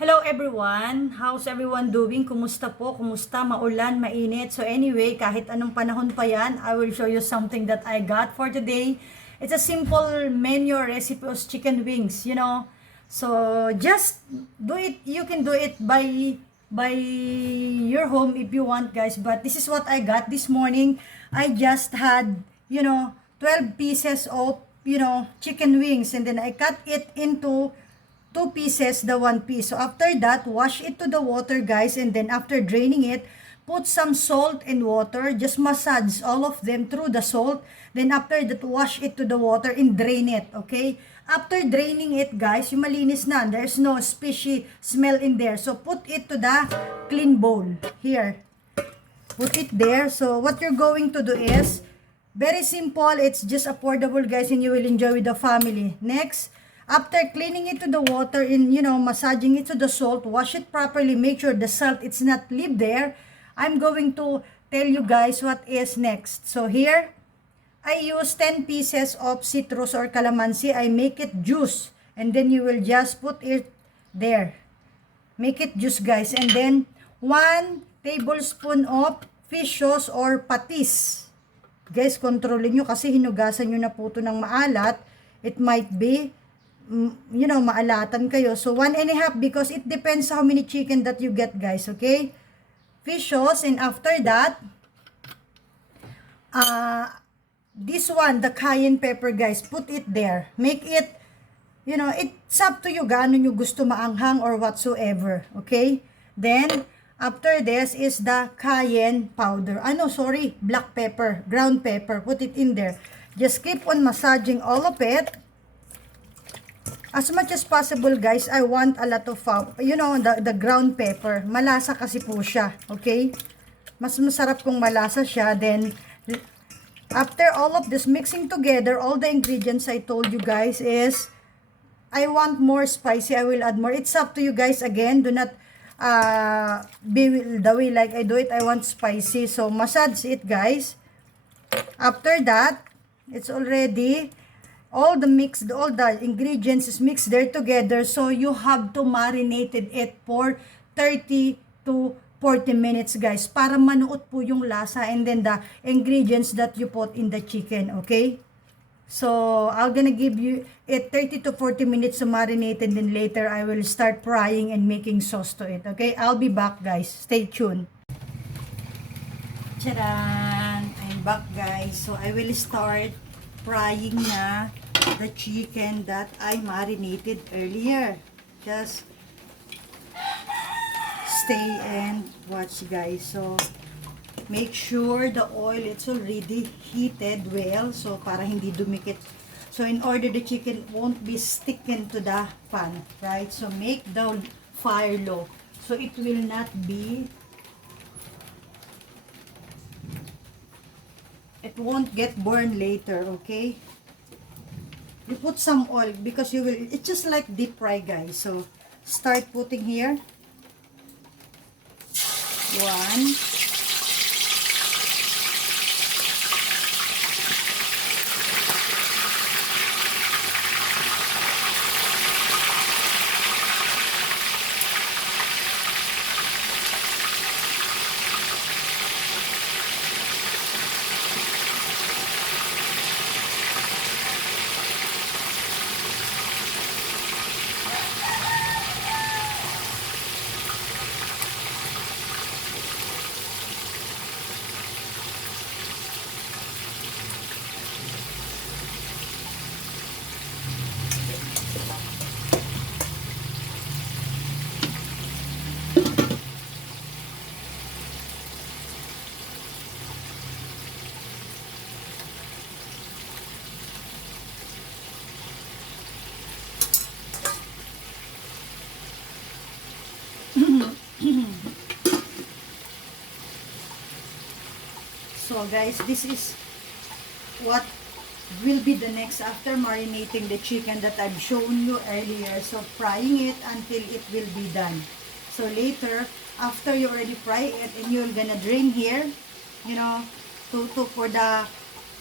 Hello everyone! How's everyone doing? Kumusta po? Kumusta? Maulan, mainit? So anyway, kahit anong panahon pa yan, I will show you something that I got for today. It's a simple menu recipe of chicken wings, So just do it. You can do it by your home if you want, guys. But this is what I got this morning. I just had, 12 pieces of, chicken wings, and then I cut it into two pieces, the one piece. So after that, wash it to the water, guys, and then after draining it, put some salt and water. Just massage all of them through the salt. Then after that, wash it to the water and drain it, okay? After draining it, guys, yung malinis na, there's no fishy smell in there. So put it to the clean bowl. Here, put it there. So what you're going to do is very simple. It's just affordable, guys, and you will enjoy with the family. Next, after cleaning it to the water and, massaging it to the salt, wash it properly. Make sure the salt it's not leave there. I'm going to tell you guys what is next. So here, I use 10 pieces of citrus or calamansi. I make it juice. And then you will just put it there. Make it juice, guys. And then 1 tablespoon of fish sauce or patis. Guys, kontrolin nyo kasi hinugasan nyo na po ito ng maalat. It might be maalatan kayo. So, 1.5 because it depends how many chicken that you get, guys. Okay? Fish sauce. And after that, this one, the cayenne pepper, guys. Put it there. Make it, it's up to you. Gaano nyo gusto maanghang or whatsoever. Okay? Then, after this is the cayenne powder. Black pepper, ground pepper. Put it in there. Just keep on massaging all of it. As much as possible, guys, I want a lot of, the ground pepper. Malasa kasi po siya, okay? Mas masarap kung malasa siya. Then, after all of this mixing together, all the ingredients I told you guys is, I want more spicy, I will add more. It's up to you guys. Again, do not be the way like I do it. I want spicy. So, massage it, guys. After that, it's already all the ingredients is mixed there together. So you have to marinate it for 30 to 40 minutes, guys, para manuot po yung lasa and then the ingredients that you put in the chicken, okay? So I'm gonna give you it 30 to 40 minutes to marinate, and then later I will start frying and making sauce to it, okay? I'll be back, guys. Stay tuned. Charan! I'm back, guys. So I will start frying na the chicken that I marinated earlier. Just stay and watch, guys. So make sure the oil it's already heated well, so para hindi dumikit. So in order the chicken won't be sticking to the pan, right? So make the fire low so it will not be, it won't get burned later, okay? You put some oil because you will, it's just like deep fry, guys. So start putting here. 1, so guys, this is what will be the next after marinating the chicken that I've shown you earlier. So frying it until it will be done. So later, after you already fry it, and you're gonna drain here, for the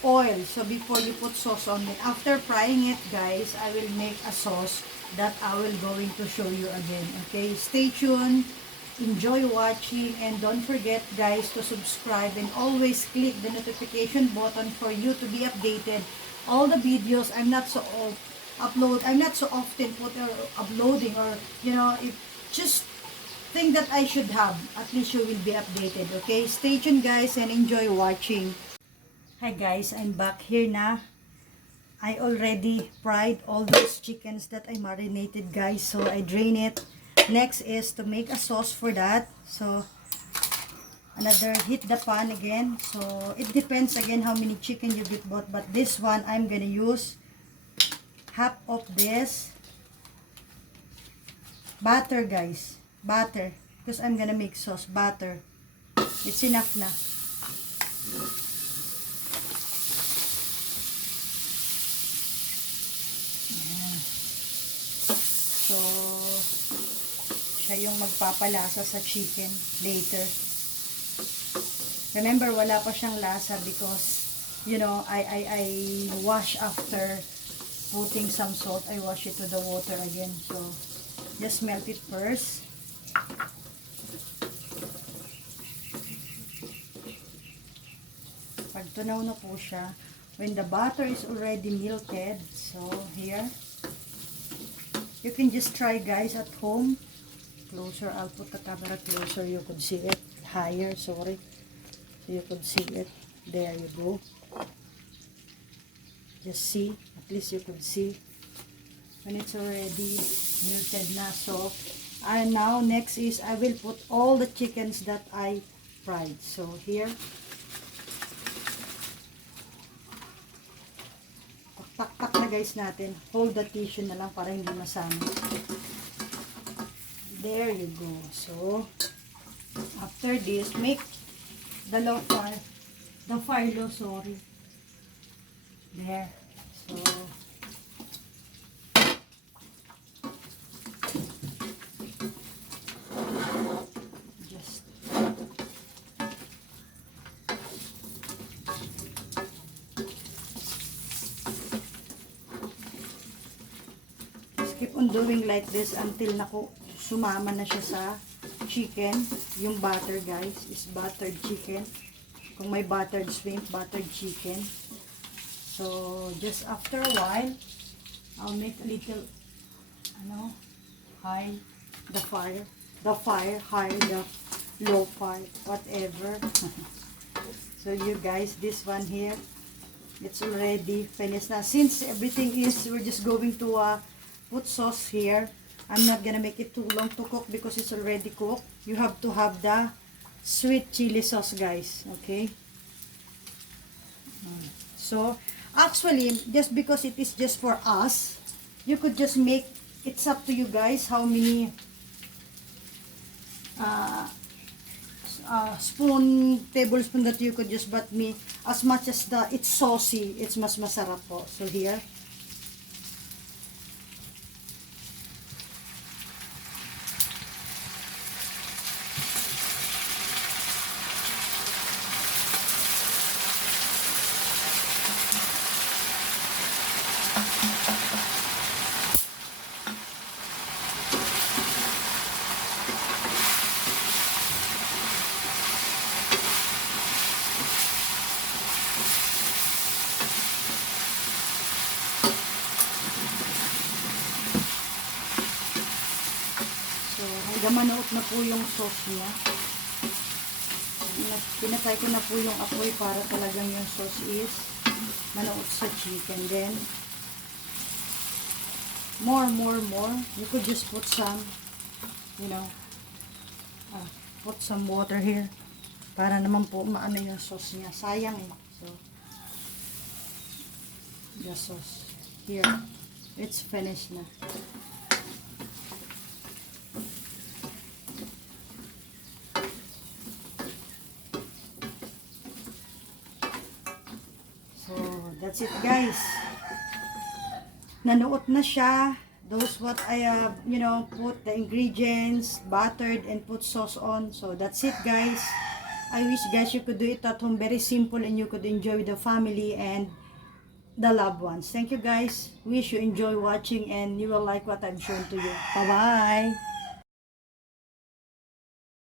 oil. So before you put sauce on it, after frying it, guys, I will make a sauce that I will going to show you again. Okay, stay tuned, enjoy watching, and don't forget guys to subscribe and always click the notification button for you to be updated. All the videos I'm not so often uploading, or if just think that I should have, at least you will be updated. Okay, stay tuned guys and enjoy watching. Hi guys, I'm back here na. I already fried all those chickens that I marinated guys, so I drain it. Next is to make a sauce for that. So another, heat the pan again. So it depends again how many chicken you get bought, but this one I'm gonna use half of this butter guys, butter, because I'm gonna make sauce. Butter, it's enough na. So siya yung magpapalasa sa chicken later. Remember, wala pa siyang lasa because I wash after putting some salt. I wash it to the water again. So just melt it first. Pag tunaw na po siya, when the butter is already melted, so here, you can just try guys at home. Closer, I'll put the camera closer, you could see it. Higher, sorry. So you could see it. There you go. Just see, at least you could see when it's already melted na. So and now next is I will put all the chickens that I fried. So here, tak na guys natin. Hold the tissue na lang para hindi masama. There you go. So after this, make the low fire, the fire low, sorry. There. So just keep on doing like this until sumama na siya sa chicken. Yung butter guys is buttered chicken. Kung may buttered shrimp, buttered chicken. So just after a while, I'll make a little high the fire, high the low fire, whatever. So you guys, this one here, it's already finished now. Since everything is, we're just going to put sauce here. I'm not gonna make it too long to cook because it's already cooked. You have to have the sweet chili sauce guys, okay? So actually, just because it is just for us, you could just make, it's up to you guys how many tablespoon that you could just, but me, as much as it's saucy, it's mas masarap po. So here, manoot na po yung sauce niya. Pinatay ko na po yung apoy para talagang yung sauce is manoot sa chicken. Then more, you could just put some, put some water here para naman po maano yung sauce niya. Sayang eh. So the sauce here, it's finished na. That's it guys. Nanuot na siya. Those what I put the ingredients, buttered and put sauce on. So that's it guys. I wish guys you could do it at home, very simple, and you could enjoy with the family. And the loved ones. Thank you guys. Wish you enjoy watching and you will like what I've shown to you. Bye-bye.